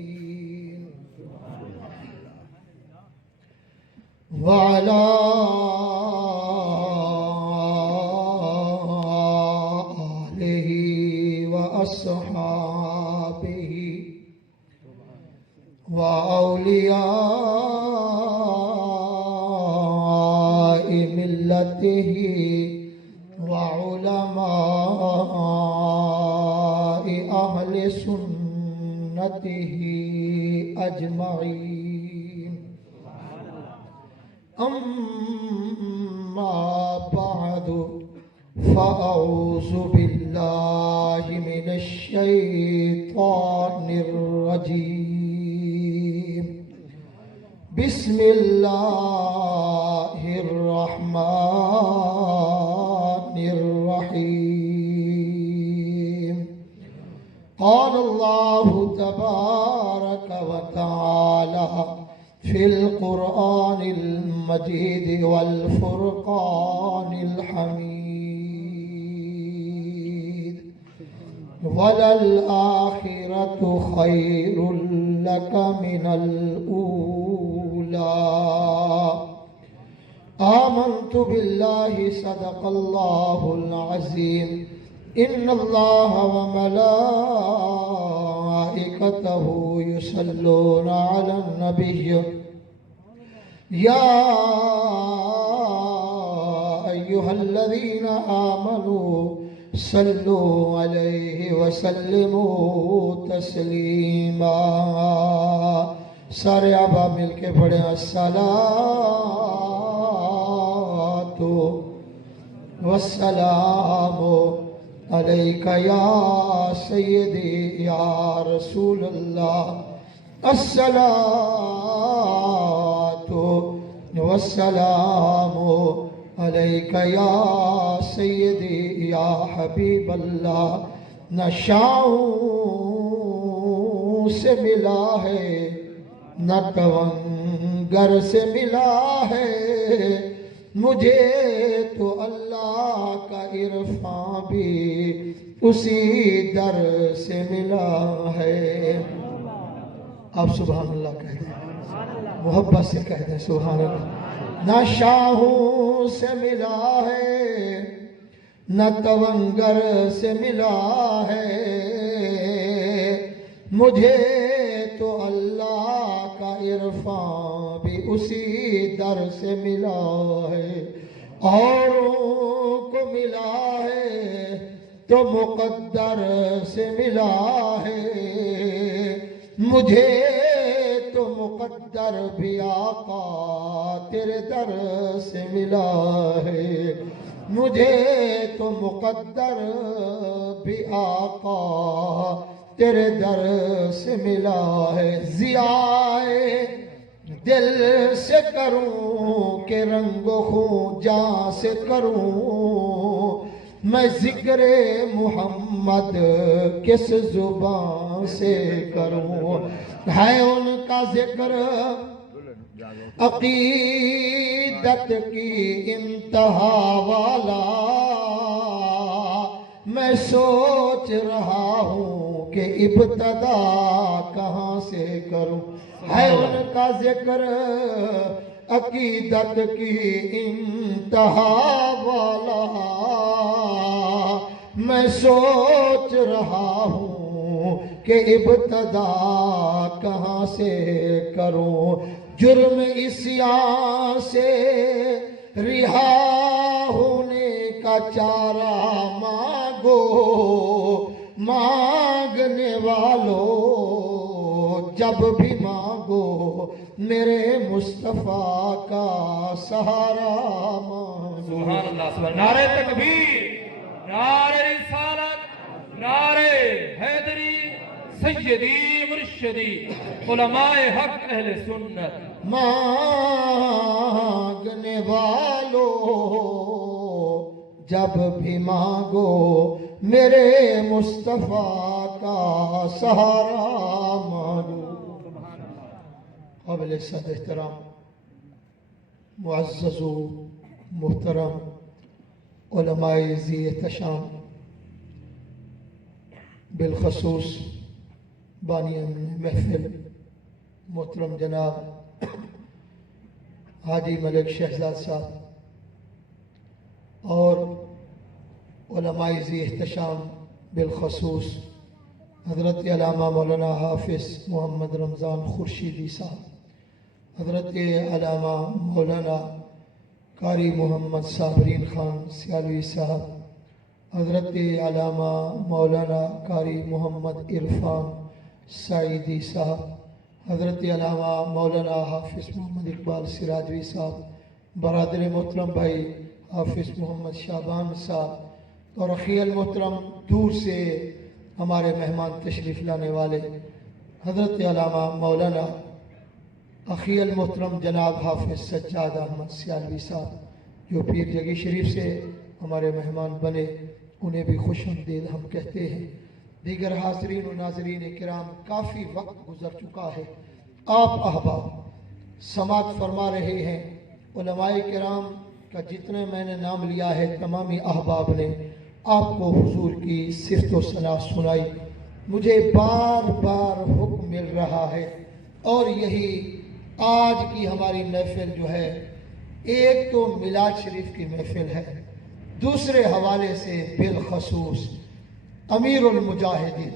المرسلين وعلى آله وأصحابه وأولياء ملته وعلماء أهل سنته أجمعين أما بعد فأعوذ بالله من الشيطان الرجيم بسم الله الرحمن الرحيم قال الله تبارك وتعالى في القرآن المجيد والفرقان الحميد وللآخرة خير لك من الأولى آمنت بالله صدق الله العظيم إن الله وملائكته يصلون على النبي يا أيها الذين آمنوا صلوا عليه وسلموا تسليما سارے آبا مل کے پڑھیں الصلاة والسلام علیک یا سیدی یا رسول اللہ الصلاة والسلام علیک یا سیدی یا حبیب اللہ نہ شاہوں سے ملا ہے نہ تونگر سے ملا ہے مجھے تو اللہ کا عرفان بھی اسی در سے ملا ہے آپ سبحان اللہ کہہ دیں محبت سے کہہ دیں سبحان اللہ نہ شاہوں سے ملا ہے نہ تونگر سے ملا ہے مجھے تو اللہ کا عرفان بھی اسی در سے ملا ہے اوروں کو ملا ہے تو مقدر سے ملا ہے مجھے تو مقدر بھی آقا تیرے در سے ملا ہے مجھے تو مقدر بھی آقا تیرے در سے ملا ہے ضیائے دل سے کروں کہ رنگ و خون جان سے کروں میں ذکر محمد کس زبان سے کروں ہے ان کا ذکر عقیدت کی انتہا والا میں سوچ رہا ہوں کہ ابتدا کہاں سے کروں ہے ان کا ذکر عقیدت کی انتہا والا میں سوچ رہا ہوں کہ ابتدا کہاں سے کروں جرم عصیان سے رہا ہونے کا چارہ مانگو مانگنے والوں جب بھی مانگو میرے مصطفیٰ کا سہارا مانگو سبحان اللہ سبحان نعرہ تکبیر نعرہ رسالت نعرہ حیدری سیدی مرشدی علماء حق اہل سنت مانگنے والوں جب بھی مانگو میرے مصطفیٰ کا سہارا مانگو قابل عزت احترام معزز و محترم علماء ذی احتشام بالخصوص بانی محفل محترم جناب حاجی ملک شہزاد صاحب اور علماء ذی احتشام بالخصوص حضرت علامہ مولانا حافظ محمد رمضان خورشیدی صاحب، حضرت علامہ مولانا قاری محمد صابرین خان سیالوی صاحب، حضرت علامہ مولانا قاری محمد عرفان سعیدی صاحب، حضرت علامہ مولانا حافظ محمد اقبال سراجوی صاحب، برادر محترم بھائی حافظ محمد شعبان صاحب، اور اخی المحترم دور سے ہمارے مہمان تشریف لانے والے حضرت علامہ مولانا اخی المحترم جناب حافظ سجاد احمد سیالوی صاحب جو پیر جگی شریف سے ہمارے مہمان بنے، انہیں بھی خوش آمدید ہم کہتے ہیں۔ دیگر حاضرین و ناظرین کرام، کافی وقت گزر چکا ہے، آپ احباب سماعت فرما رہے ہیں۔ علماء کرام کا جتنے میں نے نام لیا ہے، تمامی احباب نے آپ کو حضور کی صفت و ثنا سنائی۔ مجھے بار بار حکم مل رہا ہے، اور یہی آج کی ہماری محفل جو ہے، ایک تو میلاد شریف کی محفل ہے، دوسرے حوالے سے بالخصوص امیر المجاہدین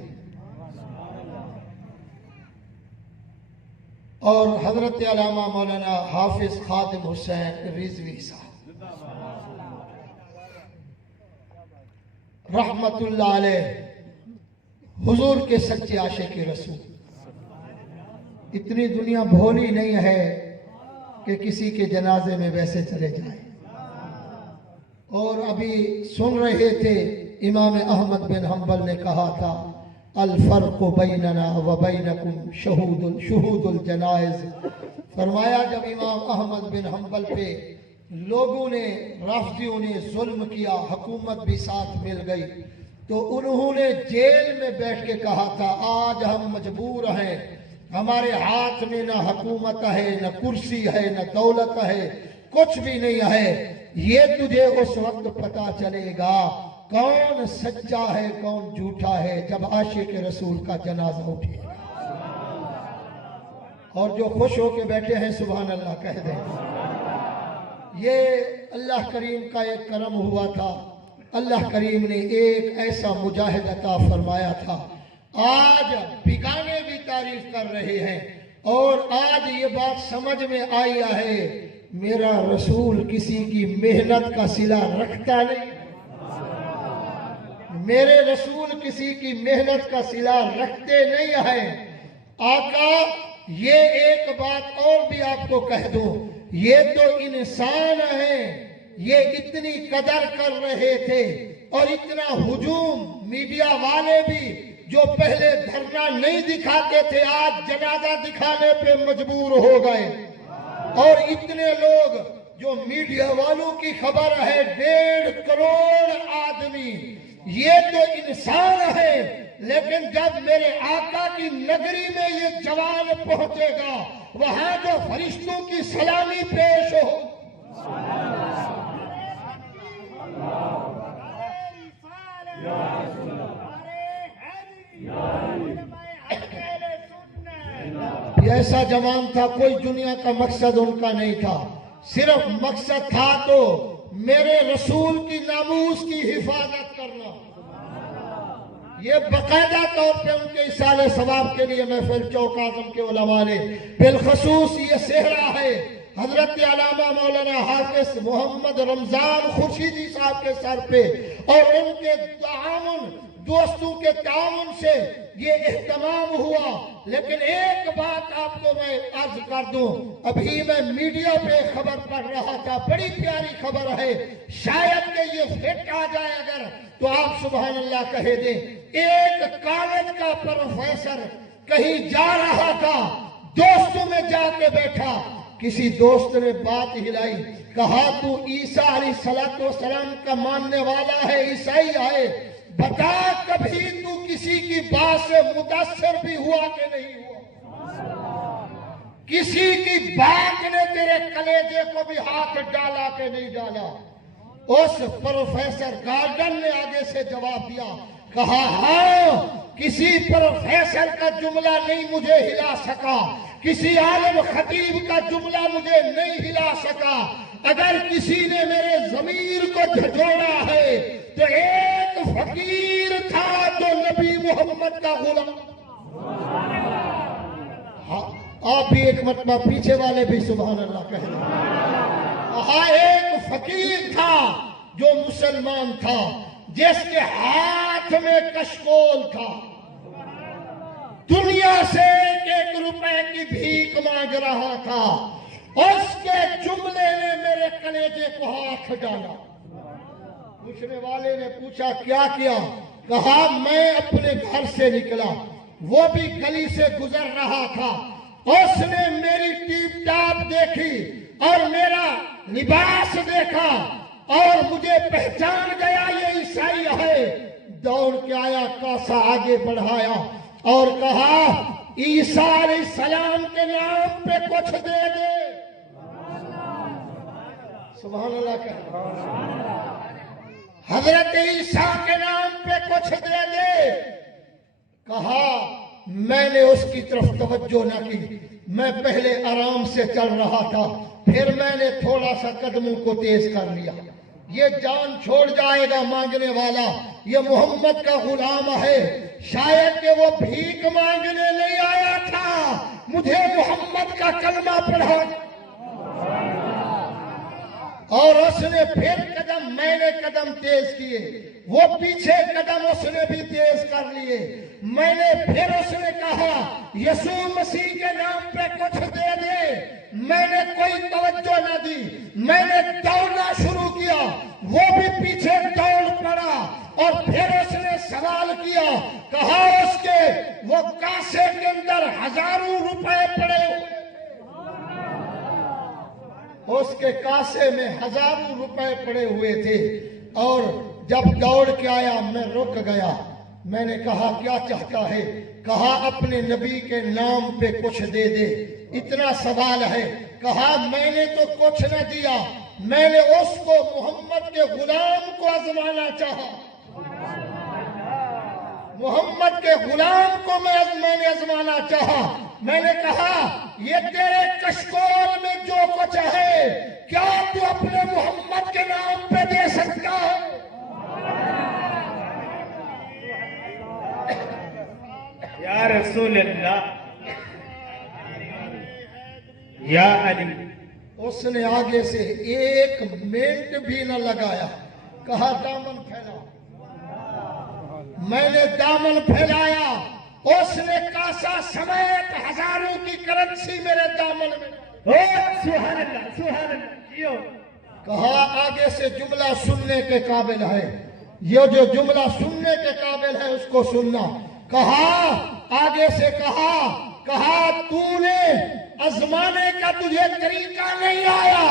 اور حضرت علامہ مولانا حافظ خادم حسین رضوی صاحب رحمت اللہ علیہ، حضور کے سچے عاشق رسول۔ اتنی دنیا بھولی نہیں ہے کہ کسی کے جنازے میں ویسے چلے جائیں۔ اور ابھی سن رہے تھے امام احمد بن حنبل نے کہا تھا، الفرق بیننا و بینکم شہود الجنائز۔ فرمایا جب امام احمد بن حنبل پہ لوگوں نے، رافضیوں نے ظلم کیا، حکومت بھی ساتھ مل گئی، تو انہوں نے جیل میں بیٹھ کے کہا تھا، آج ہم مجبور ہیں، ہمارے ہاتھ میں نہ حکومت ہے، نہ کرسی ہے، نہ دولت ہے، کچھ بھی نہیں ہے۔ یہ تجھے اس وقت پتا چلے گا کون سچا ہے کون جھوٹا ہے، جب عاشق رسول کا جنازہ اٹھے گا۔ اور جو خوش ہو کے بیٹھے ہیں سبحان اللہ کہہ دیں۔ یہ اللہ کریم کا ایک کرم ہوا تھا، اللہ کریم نے ایک ایسا مجاہد عطا فرمایا تھا، آج بگانے بھی تعریف کر رہے ہیں، اور آج یہ بات سمجھ میں آئی ہے، میرا رسول کسی کی محنت کا صلہ رکھتا نہیں، میرے رسول کسی کی محنت کا صلہ رکھتے نہیں ہیں۔ آقا یہ ایک بات اور بھی آپ کو کہہ دوں، یہ تو انسان ہیں، یہ اتنی قدر کر رہے تھے، اور اتنا ہجوم میڈیا والے بھی جو پہلے دھرنا نہیں دکھاتے تھے، آج جنازہ دکھانے پہ مجبور ہو گئے، اور اتنے لوگ جو میڈیا والوں کی خبر ہے 1.5 کروڑ آدمی، یہ تو انسان ہے، لیکن جب میرے آقا کی نگری میں یہ جوان پہنچے گا، وہاں جو فرشتوں کی سلامی پیش ہو، یہ ایسا جوان تھا، کوئی دنیا کا مقصد ان کا نہیں تھا، صرف مقصد تھا تو میرے رسول کی ناموس کی حفاظت کرنا۔ یہ باقاعدہ طور پہ ان کے اصال ثواب کے لیے محفل چوک اعظم کے علماء نے بالخصوص یہ صحرا ہے حضرت علامہ مولانا حافظ محمد رمضان خورشیدی صاحب کے سر پہ، اور ان کے تعاون، دوستوں کے تعاون سے یہ اہتمام ہوا۔ لیکن ایک بات آپ کو میں عرض کر دوں، ابھی میں میڈیا پہ خبر پڑھ رہا تھا، بڑی پیاری خبر ہے، شاید کہ یہ فٹ آ جائے اگر تو آپ سبحان اللہ کہہ دیں۔ ایک کالج کا پروفیسر کہیں جا رہا تھا، دوستوں میں جا کے بیٹھا، کسی دوست نے بات ہلائی، کہا تو عیسیٰ علیہ السلام کا ماننے والا ہے، عیسائی ہے، بتا کبھی تو کسی کی بات سے متاثر بھی ہوا کہ نہیں ہوا؟ کسی کی بات نے تیرے کلیجے کو بھی ہاتھ ڈالا کہ نہیں ڈالا؟ اس پروفیسر گارڈن نے آگے سے جواب دیا، کہا ہاں کسی پروفیسر کا جملہ نہیں مجھے ہلا سکا، کسی عالم خطیب کا جملہ مجھے نہیں ہلا سکا۔ اگر کسی نے میرے ضمیر کو جھنجھوڑا ہے تو ایک فقیر تھا جو نبی محمد کا غلام۔ آپ بھی ایک مرتبہ پیچھے والے بھی سبحان اللہ کہہ دیں۔ ایک فقیر تھا جو مسلمان تھا، جس کے ہاتھ میں کشکول تھا، دنیا سے ایک ایک روپے کی بھیک مانگ رہا تھا۔ اس کے جملے نے میرے کلیجے کو ہاتھ ڈالا۔ پوچھنے والے نے پوچھا کیا کیا؟ کہا میں اپنے گھر سے نکلا، وہ بھی گلی سے گزر رہا تھا، اس نے میری ٹیپ ٹاپ دیکھی اور میرا لباس دیکھا اور مجھے پہچان گیا یہ عیسائی ہے۔ دوڑ کے آیا، کاسا آگے بڑھایا اور کہا عیسیٰ علیہ السلام کے نام پہ کچھ دے دے۔ سبحان اللہ کہہ، حضرت عیسیٰ کے نام پہ کچھ دے دے۔ کہا میں نے اس کی طرف توجہ نہ کی، میں پہلے آرام سے چل رہا تھا، پھر میں نے تھوڑا سا قدموں کو تیز کر لیا۔ یہ جان چھوڑ جائے گا مانگنے والا، یہ محمد کا غلام ہے، شاید کہ وہ بھیک مانگنے نہیں آیا تھا، مجھے محمد کا کلمہ پڑھا۔ اور اس نے پھر قدم، میں نے قدم تیز کیے، وہ پیچھے قدم اس نے بھی تیز کر لیے۔ میں نے پھر اس نے کہا یسوع مسیح کے نام پہ کچھ دے دے۔ میں نے کوئی توجہ نہ دی، میں نے دوڑنا شروع کیا، وہ بھی پیچھے دوڑ پڑا۔ اور پھر اس نے سوال کیا، کہا اس کے وہ کاسے کے اندر ہزاروں روپے پڑے ہوئے، اس کے کاسے میں ہزاروں روپے پڑے ہوئے تھے۔ اور جب دوڑ کے آیا میں رک گیا، میں نے کہا کیا چاہتا ہے؟ کہا اپنے نبی کے نام پہ کچھ دے دے، اتنا سوال ہے۔ کہا میں نے تو کچھ نہ دیا، میں نے اس کو محمد کے غلام کو آزمانا چاہا، محمد کے غلام کو میں نے آزمانا چاہا۔ میں نے کہا یہ تیرے کشکول میں جو کچھ ہے کیا تو اپنے محمد کے نام پہ دے سکتا ہے؟ یا رسول اللہ، یا علی۔ اس نے آگے سے ایک منٹ بھی نہ لگایا، کہا دامن پھیلا۔ میں نے دامن پھیلایا، اس نے کاسا سمیت ہزاروں کی کرنسی میرے دامن میں۔ سبحان اللہ، سبحان اللہ۔ کہا آگے سے جملہ سننے کے قابل ہے، یہ جو جملہ سننے کے قابل ہے اس کو سننا۔ کہا آگے سے کہا تو نے آزمانے کا تجھے طریقہ نہیں آیا،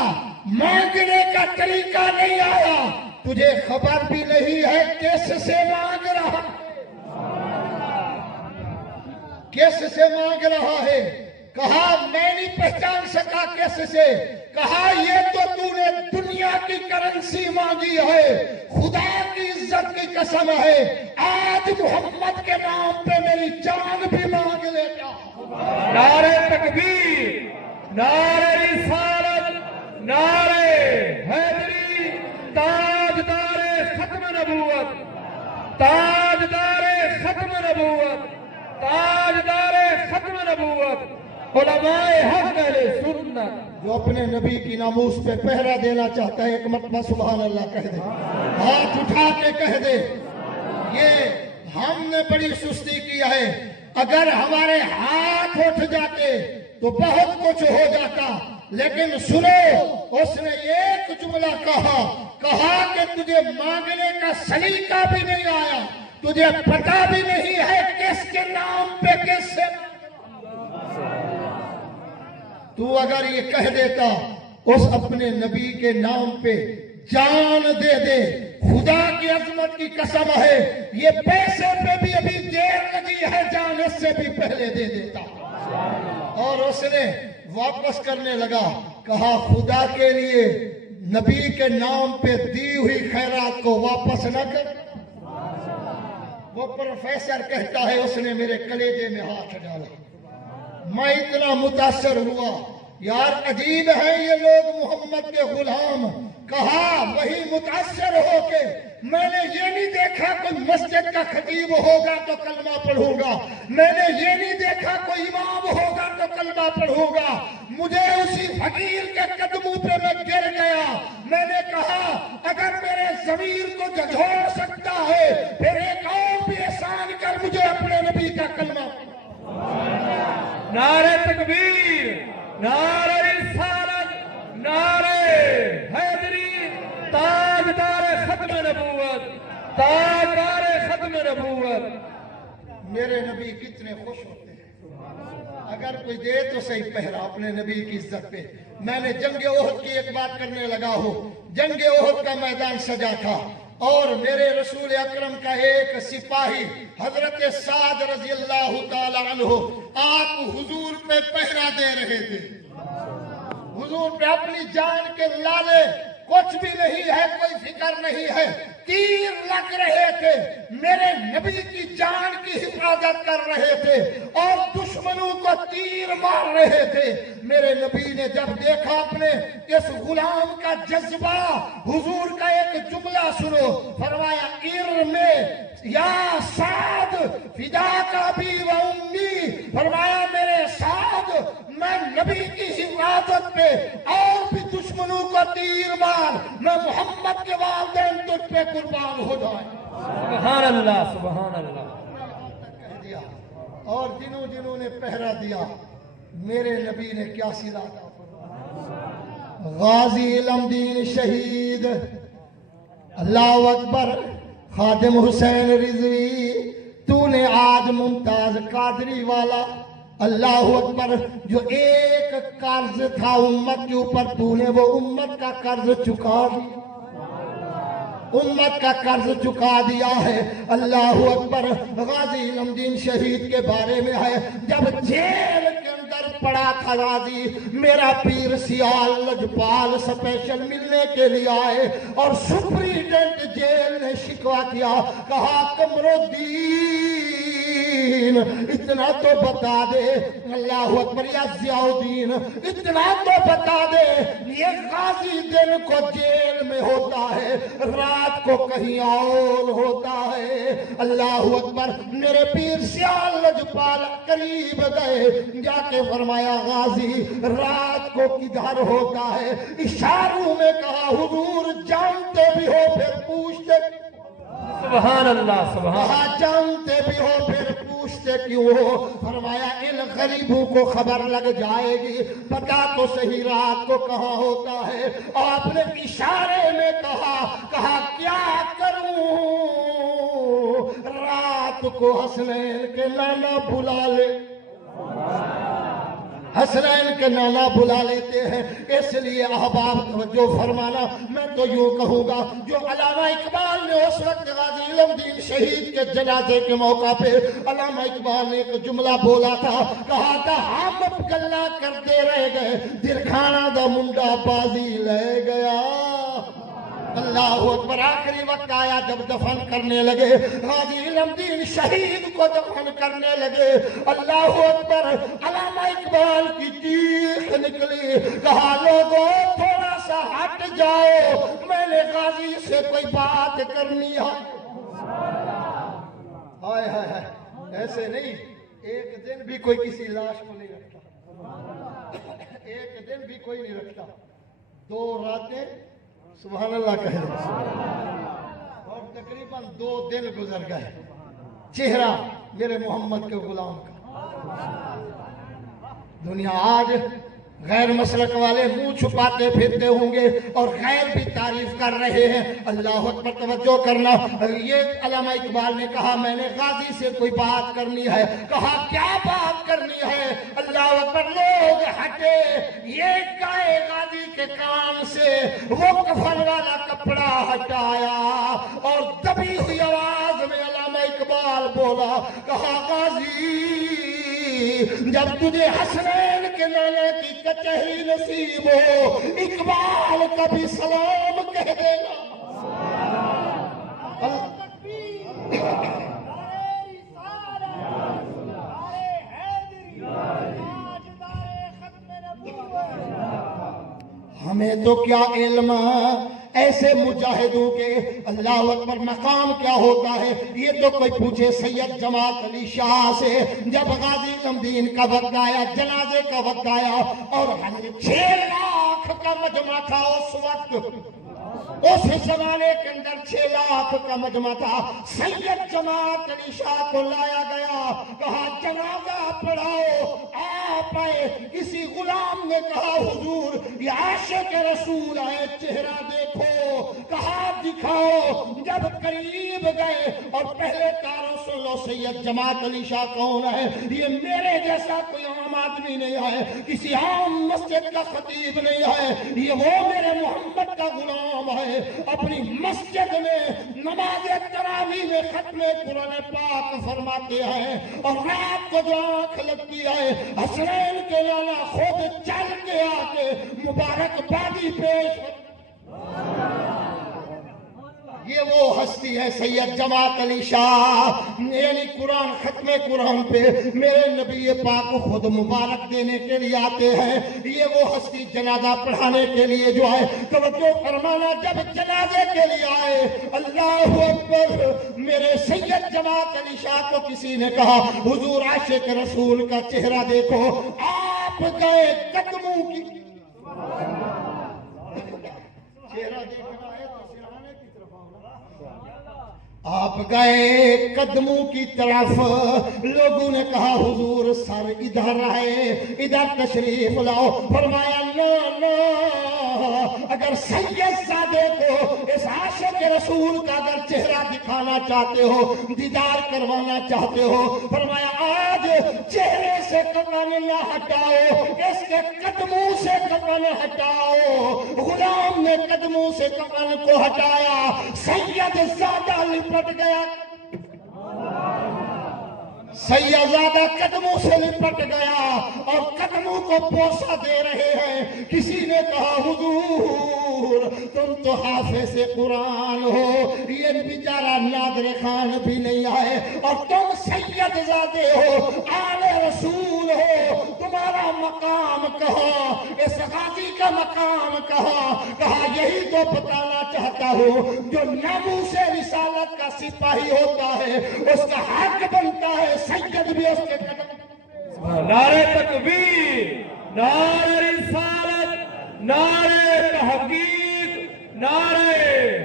مانگنے کا طریقہ نہیں آیا، تجھے خبر بھی نہیں ہے کس سے مانگ رہا ہے، کس سے مانگ رہا ہے۔ کہا میں نہیں پہچان سکا کس سے۔ کہا یہ تو نے دنیا کی کرنسی مانگی ہے، خدا کی عزت کی قسم ہے، آج محمد کے نام پہ میری جان بھی مانگ لیتا۔ نعرہ تکبیر، نعرہ رسالت، نعرہ حیدری، تاجدار ختم نبوت، تاجدار ختم نبوت، تاجدار ختم نبوت، علماء حق اہل سنت۔ جو اپنے نبی کی ناموس پہ پہرا دینا چاہتا ہے ایک مرتبہ سبحان اللہ کہہ دے، ہاتھ اٹھا کے کہہ دے۔ یہ ہم نے بڑی سستی کیا ہے، اگر ہمارے ہاتھ اٹھ جاتے تو بہت کچھ ہو جاتا، لیکن سنو اس نے ایک جملہ کہا کہ تجھے مانگنے کا سلیقہ بھی نہیں آیا، تجھے پتہ بھی نہیں ہے کس کے نام پہ کس سے۔ تو اگر یہ کہہ دیتا اس اپنے نبی کے نام پہ جان دے دے، خدا کی عظمت کی قسم ہے یہ پیسے پہ بھی ابھی دیر لگی ہے، جان اس سے بھی پہلے دے دیتا۔ اور اس نے واپس کرنے لگا، کہا خدا کے لیے نبی کے نام پہ دی ہوئی خیرات کو واپس نہ کر۔ وہ پروفیسر کہتا ہے اس نے میرے کلیجے میں ہاتھ ڈالا، میں اتنا متاثر ہوا، یار عجیب ہے یہ لوگ محمد کے غلام۔ کہا وہی متاثر ہو کے میں نے یہ نہیں دیکھا کوئی مسجد کا خطیب ہوگا تو کلمہ پڑھوں گا، میں نے یہ نہیں دیکھا کوئی امام ہوگا تو کلمہ پڑھوں گا، مجھے اسی فقیر کے قدموں پہ میں گر گیا۔ میں نے کہا اگر میرے ضمیر کو جھنجھوڑ سکتا ہے پھر ایک اور بھی احسان کر، مجھے اپنے نبی کا کلمہ نعرہ تکبیر، نعرہ رسالت، نعرہ حیدری، تاجدار ختم نبوت، تاجدار ختم نبوت۔ میرے نبی کتنے خوش ہوتے ہیں، اگر کوئی دے تو صحیح پہرا اپنے نبی کی عزت پہ۔ میں نے جنگ احد کی ایک بات کرنے لگا ہوں، جنگ احد کا میدان سجا تھا اور میرے رسول اکرم کا ایک سپاہی حضرت سعد رضی اللہ تعالی عنہ آپ حضور پہ پہرا دے رہے تھے، حضور پہ اپنی جان کے لالے، کچھ بھی نہیں ہے، کوئی فکر نہیں ہے، تیر لگ رہے تھے، میرے نبی کی جان کی حفاظت کر رہے تھے اور دشمنوں کو تیر مار رہے تھے۔ میرے نبی نے جب دیکھا اپنے اس غلام کا جذبہ، حضور کا ایک جملہ سنو، فرمایا ارمی یا سعد فداک ابی و امی، فرمایا میرے سعد میں نبی کی حفاظت پہ اور بھی دشمنوں کو تیر مار، میں محمد کے والدین تجھ پہ قربان ہو جائے۔ سبحان اللہ، سبحان اللہ۔ کہہ دیا اور جنہوں نے پہرا دیا میرے نبی نے کیا صلہ عطا فرمایا۔ غازی علم دین شہید، اللہ اکبر، خادم حسین رضوی، تو نے آج ممتاز قادری والا، اللہ اکبر، جو ایک قرض تھا امت کے اوپر تو نے وہ امت کا قرض چکا دیا، امت کا قرض چکا دیا ہے۔ اللہ اکبر۔ غازی علم دین شہید کے بارے میں ہے، جب جیل کے اندر پڑا تھا غازی، میرا پیر سیال لجپال سپیشل ملنے کے لیے آئے اور سپریڈنٹ جیل نے شکوہ کیا، کہا قمرالدین اتنا تو بتا دے، اللہ اکبر، یا ضیاء الدین اتنا تو بتا دے، یہ غازی دن کو جیل میں ہوتا ہے، رات کو کہیں اور ہوتا ہے۔ اللہ اکبر۔ میرے پیر سیال لجپال قریب گئے، جا کے فرمایا غازی رات کو کدھر ہوتا ہے؟ اشاروں میں کہا حضور جانتے بھی ہو پھر پوچھتے، سبحان اللہ، سبحان اللہ۔ کہا جانتے بھی ہو پھر پوچھتے کیوں ہو؟ فرمایا ان غریبوں کو خبر لگ جائے گی، پتا تو صحیح رات کو کہاں ہوتا ہے۔ اور آپ نے اشارے میں کہا کیا کروں، رات کو حسنین کے نانا بلا لے، حسنین کے نانا بلا لیتے ہیں۔ اس لیے احباب جو فرمانا، میں تو یوں کہوں گا، جو علامہ اقبال نے اس وقت غازی علم دین شہید کے جنازے کے موقع پہ علامہ اقبال نے ایک جملہ بولا تھا، کہا تھا ہم گلا کرتے رہ گئے، درخانہ دا منڈا بازی لے گیا۔ اللہ اکبر۔ آخری وقت آیا جب دفن کرنے لگے، غازی علم دین شہید کو دفن کرنے لگے، اللہ اکبر، علامہ اقبال کی چیخ نکلی، کہا لوگوں تھوڑا سا ہٹ جاؤ، میں نے غازی سے کوئی بات کرنی ہے۔ ہائے ہائے ہائے، ایسے نہیں، ایک دن بھی کوئی کسی لاش کو نہیں رکھتا، ایک دن بھی کوئی نہیں رکھتا، 2 راتیں سبحان اللہ کہہ رہے، اور تقریباً 2 دن گزر گئے، چہرہ میرے محمد کے غلام کا۔ دنیا آج غیر مسلک والے منہ چھپاتے پھرتے ہوں گے اور غیر بھی تعریف کر رہے ہیں۔ اللہ اکبر، توجہ کرنا۔ یہ علامہ اقبال نے کہا میں نے غازی سے کوئی بات کرنی ہے، کہا کیا بات کرنی ہے؟ اللہ اکبر، لوگ ہٹے، یہ گائے غازی کے کان سے وہ کفن والا کپڑا ہٹایا اور دبی ہوئی آواز میں علامہ اقبال بولا، کہا غازی جب تجھے حسنین کے نانا کی کچہری نصیب ہو، اقبال کا بھی سلام کہہ دینا۔ ہمیں تو کیا علم ایسے مجاہدوں کے اللہ اکبر مقام کیا ہوتا ہے. یہ تو کوئی پوچھے سید جماعت علی شاہ سے. جب غازی غمدین کا وقت آیا, جنازے کا وقت آیا, اور 6 لاکھ کا مجمع تھا اس وقت, اس زمانے کے اندر 6 لاکھ کا مجمع تھا. سید جماعت علی شاہ کو لایا گیا, کہا جنازہ پڑھاؤ. آپ آئے, کسی غلام نے کہا حضور یہ عاشق رسول آئے, چہرہ دیکھو. کہا دکھاؤ. جب قریب گئے اور پہلے کاروں سن لو, سید جماعت علی شاہ کون ہے؟ یہ میرے جیسا کوئی عام آدمی نہیں ہے, کسی عام مسجد کا خطیب نہیں ہے, یہ وہ میرے محمد کا غلام ہے. اپنی مسجد میں نماز تراویح میں ختم قرآن پاک فرماتے ہیں, اور رات کو جو آنکھ لگتی ہے حسنین کے لالا خود چل کے آ کے مبارکبادی پیش. یہ وہ ہستی ہے سید جماعت علی شاہ, یعنی قرآن ختم قرآن پہ میرے نبی پاک کو خود مبارک دینے کے لیے آتے ہیں. یہ وہ ہستی جنازہ پڑھانے کے لیے جو ہے توجہ فرمانا, جب جنازے کے لیے آئے, اللہ اکبر, میرے سید جماعت علی شاہ کو کسی نے کہا حضور عاشق رسول کا چہرہ دیکھو. آپ گئے قدموں کی چہرہ دیکھنا ہے تو سرہانے کی طرف آؤ. آپ گئے قدموں کی طرف, لوگوں نے کہا حضور سر ادھر آئے, ادھر تشریف لاؤ. فرمایا نا, اگر سید زادے کو اس عاشق رسول کا اگر چہرہ دکھانا چاہتے ہو, دیدار کروانا چاہتے ہو, فرمایا آج چہرے سے کفن نہ ہٹاؤ, اس کے قدموں سے کفن ہٹاؤ. غلام نے قدموں سے کفن کو ہٹایا, سید زادہ لپٹ گیا. سیدزادہ قدموں سے لپٹ گیا اور قدموں کو بوسہ دے رہے ہیں. کسی نے کہا حضور تم تو حافظ قرآن ہو, یہ بیچارہ نادر خان بھی نہیں آئے, اور تم سیدزادے ہو, آل رسول ہو, تمہارا مقام کہاں, اس غازی کا مقام کہاں؟ کہا یہی تو بتانا چاہتا ہوں, جو ناموس رسالت کا سپاہی ہوتا ہے اس کا حق بنتا ہے سید بھی اس کے قدم. نعرہ تکبیر, نعرہ رسالت, نعرہ تحقیق, نعرہ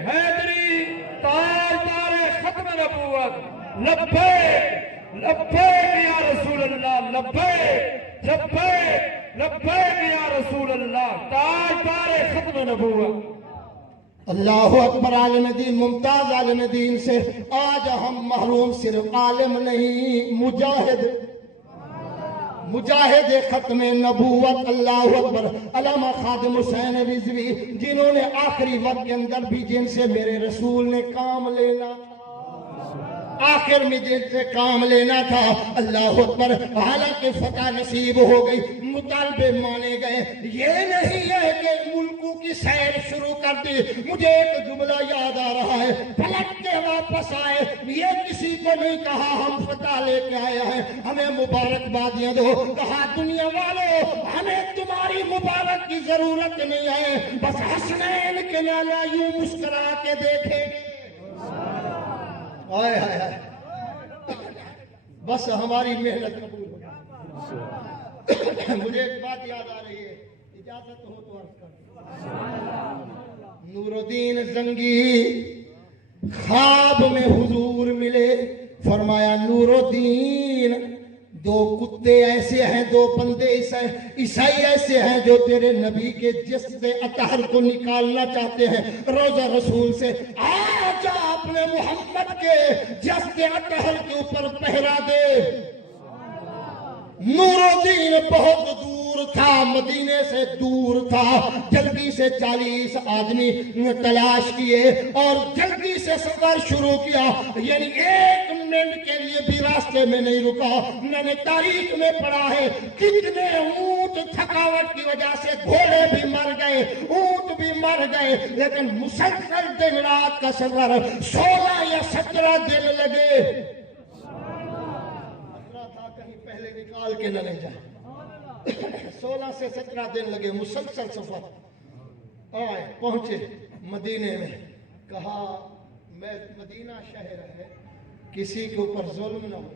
حیدری, تاجدار ختم نبوت. لبیک لبیک یا رسول اللہ, لبیک لبیک لبیک یا رسول اللہ, تاجدار ختم نبوت. اللہ اکبر. عالم دین, ممتاز عالم دین سے آج ہم محروم صرف عالم نہیں, مجاہد ختم نبوت. اللہ اکبر. علامہ خادم حسین رضوی, جنہوں نے آخری وقت کے اندر بھی جن سے میرے رسول نے کام لینا, آخر میں جن سے کام لینا تھا, اللہ اکبر, حالانکہ فتح نصیب ہو گئی, مطالبے مانے گئے. یہ نہیں ہے کہ ملکوں کی سیر شروع کر دی. مجھے ایک جملہ یاد آ رہا ہے, پلٹ کے واپس آئے, یہ کسی کو نہیں کہا ہم فتح لے کے آئے ہیں, ہمیں مبارکبادیاں دو. کہا دنیا والوں ہمیں تمہاری مبارک کی ضرورت نہیں ہے, بس حسنین کے لالا یوں مسکرا کے دیکھیں گے. آئے آئے آئے, بس ہماری محنت قبول ہو جائے. مجھے ایک بات یاد آ رہی ہے, اجازت ہو تو عرض کر. نور الدین زنگی خواب میں حضور ملے, فرمایا نور الدین, 2 کتے ایسے ہیں, 2 بندے عیسائی ایسے ہیں جو تیرے نبی کے جسد اطہر کو نکالنا چاہتے ہیں روضہ رسول سے. آج اپنے محمد کے جسد اطہر کے اوپر پہرا دے. نور الدین بہت دور تھا, مدینے سے دور تھا, جلدی سے 40 آدمی تلاش کیے اور جلدی سے سفر شروع کیا. یعنی 1 منٹ کے لیے بھی راستے میں نہیں رکا. میں نے تاریخ میں پڑھا ہے کتنے اونٹ تھکاوٹ کی وجہ سے, گھوڑے بھی مر گئے, اونٹ بھی مر گئے, لیکن مسلسل دن رات کا سفر 16 یا 17 دن لگے. پہلے نکال کے نہ لے جائے. 16 سے 17 دن لگے مسلسل سفر. آئے پہنچے مدینے میں، کہا میں مدینہ شہر ہے، کسی کے اوپر ظلم نہ ہو۔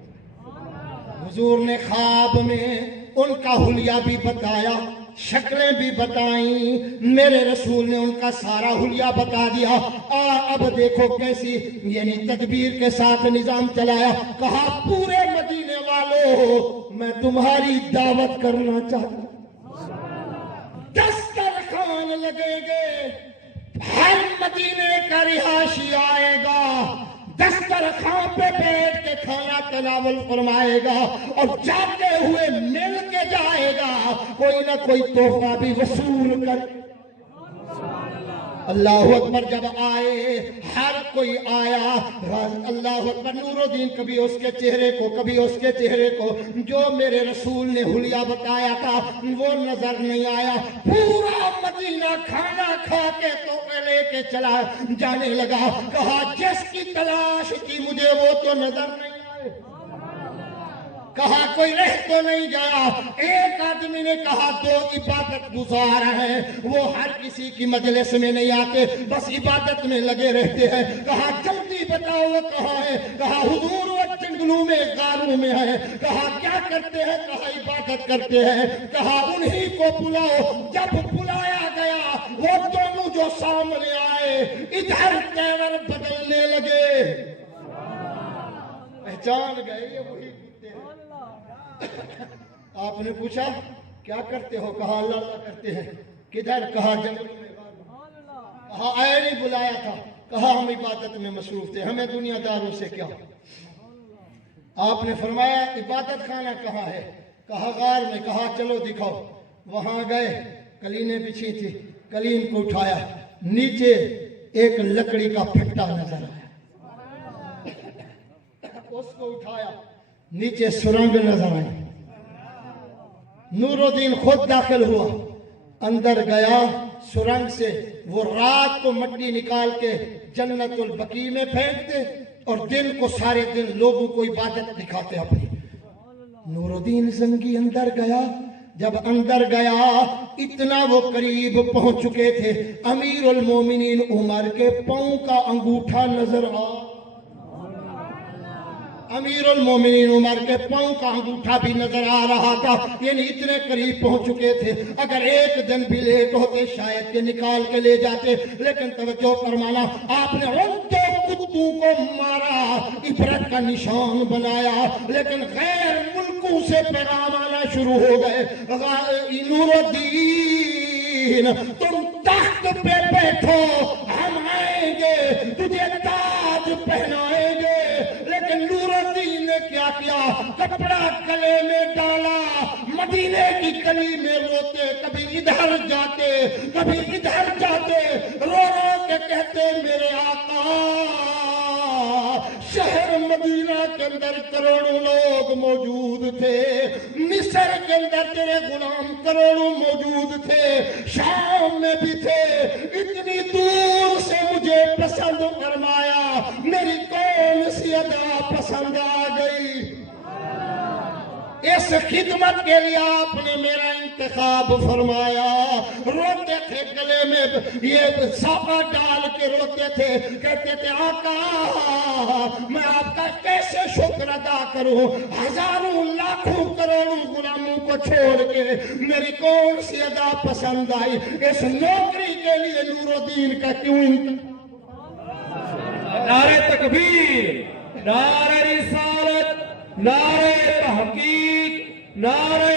حضور نے خواب میں ان کا حلیہ بھی بتایا، شکلیں بھی بتائیں، میرے رسول نے ان کا سارا حلیہ بتا دیا۔ اب دیکھو کیسی یعنی تدبیر کے ساتھ نظام چلایا۔ کہا پورے مدینے والوں میں تمہاری دعوت کرنا چاہتا ہوں، دسترخوان لگے گے، ہر مدینے کا رہائشی آئے گا، دسترخوان پہ بیٹھ کے کھانا تناول فرمائے گا، اور جاتے ہوئے مل کے جائے گا، کوئی نہ کوئی تحفہ بھی وصول کر۔ اللہ اکبر۔ جب آئے ہر کوئی آیا، اللہ اکبر، نور الدین کبھی اس کے چہرے کو کبھی اس کے چہرے کو، جو میرے رسول نے حلیہ بتایا تھا وہ نظر نہیں آیا۔ پورا مدینہ کھانا کھا کے تو لے کے چلا جانے لگا۔ کہا جس کی تلاش تھی مجھے وہ تو نظر نہیں آئے۔ کہا کوئی رہ تو نہیں گیا۔ ایک آدمی نے کہا دو عبادت گزار ہیں، وہ ہر کسی کی مجلس میں نہیں آتے، بس عبادت میں لگے رہتے ہیں۔ کہا جلدی بتاؤ وہ کہاں ہے؟ کہا حضور وہ جنگلوں میں غاروں میں ہے۔ کہا کیا کرتے ہیں؟ کہا عبادت کرتے ہیں۔ کہا انہی کو بلاؤ۔ جب بلایا گیا وہ دونوں جو سامنے آئے ادھر تیور بدلنے لگے، پہچان گئے یہ وہی کتے ہیں۔ آپ نے پوچھا کیا کرتے ہو؟ کہا اللہ اللہ کرتے ہیں۔ کدھر؟ کہا جنگل میں۔ کہا اے نہیں بلایا تھا؟ کہا ہم عبادت میں مصروف تھے، ہمیں دنیا داروں سے کیا۔ آپ نے فرمایا عبادت خانہ کہاں ہے؟ کہا غار میں۔ کہا چلو دکھاؤ۔ وہاں گئے، کلینیں بچھی تھی، کلین کو اٹھایا، نیچے ایک لکڑی کا پھٹا نظر آیا، اس کو اٹھایا، نیچے سرنگ نظر آئی۔ نور الدین خود داخل ہوا، اندر گیا، سرنگ سے وہ رات کو مٹی نکال کے جنت البقیع میں پھینک دے، اور دن کو سارے دن لوگوں کو عبادت دکھاتے اپنی۔ نور الدین زنگی اندر گیا۔ جب اندر گیا اتنا وہ قریب پہنچ چکے تھے، امیر المومنین عمر کے پاؤں کا انگوٹھا نظر آ۔ امیر المومنین عمر کے پاؤں کا انگوٹھا بھی نظر آ رہا تھا، یعنی اتنے قریب پہنچ چکے تھے۔ اگر ایک دن بھی لیٹ ہوتے شاید کہ نکال کے لے جاتے، لیکن توجہ فرمانا، آپ نے ان دو کتوں کو مارا، عبرت کا نشان بنایا، لیکن غیر ملکوں سے پیغام آنا شروع ہو گئے۔ نور الدین تم تخت پہ بیٹھو، ہم آئیں گے تجھے تاج پہنائیں گے۔ لیکن نور الدین نے کیا کیا؟ کپڑا گلے میں ڈالا، مدینے کی گلی میں روتے، کبھی ادھر جاتے کبھی ادھر جاتے، رو رو کے کہتے میرے آقا، شہر مدینہ کے اندر کروڑوں لوگ موجود تھے، مصر کے اندر تیرے غلام کروڑوں موجود تھے، شام میں بھی تھے، اتنی دور سے مجھے پسند فرمایا، میری کون سی ادا پسند آ گئی؟ اس خدمت کے لیے آپ نے میرا انتخاب فرمایا۔ روتے تھے گلے میں یہ ساپا ڈال کے روتے تھے، کہتے تھے آقا میں آپ کا کیسے شکر ادا کروں، ہزاروں لاکھوں کروڑوں غلاموں کو چھوڑ کے میری کون سی ادا پسند آئی؟ اس نوکری کے لیے نور الدین کا کیوں نعرہ تکبیر، نعرہ رسالت، نعرہ تحقیق، نعرہ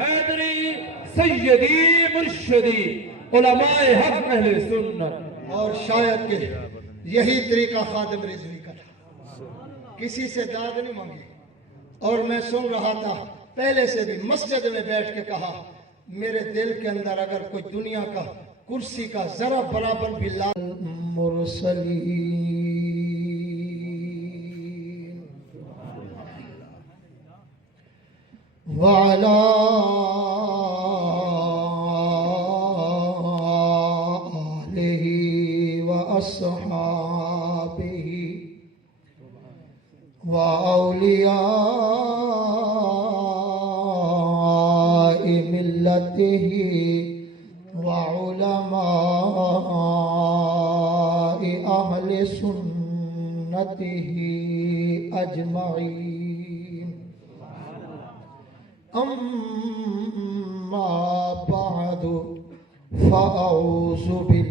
حیدری، سیدی مرشدی، علماء حق اہل سنت۔ اور شاید کہ یہی طریقہ خادم رضوی کا تھا، کسی سے داد نہیں مانگی۔ اور میں سن رہا تھا پہلے سے بھی، مسجد میں بیٹھ کے کہا میرے دل کے اندر اگر کوئی دنیا کا کرسی کا ذرا برابر بھی لا مرسلین وعلا آلہ وأصحابہ وأولیاء ملتہ وعلماء أمته أجمعين أما بعد فأعوذ بالله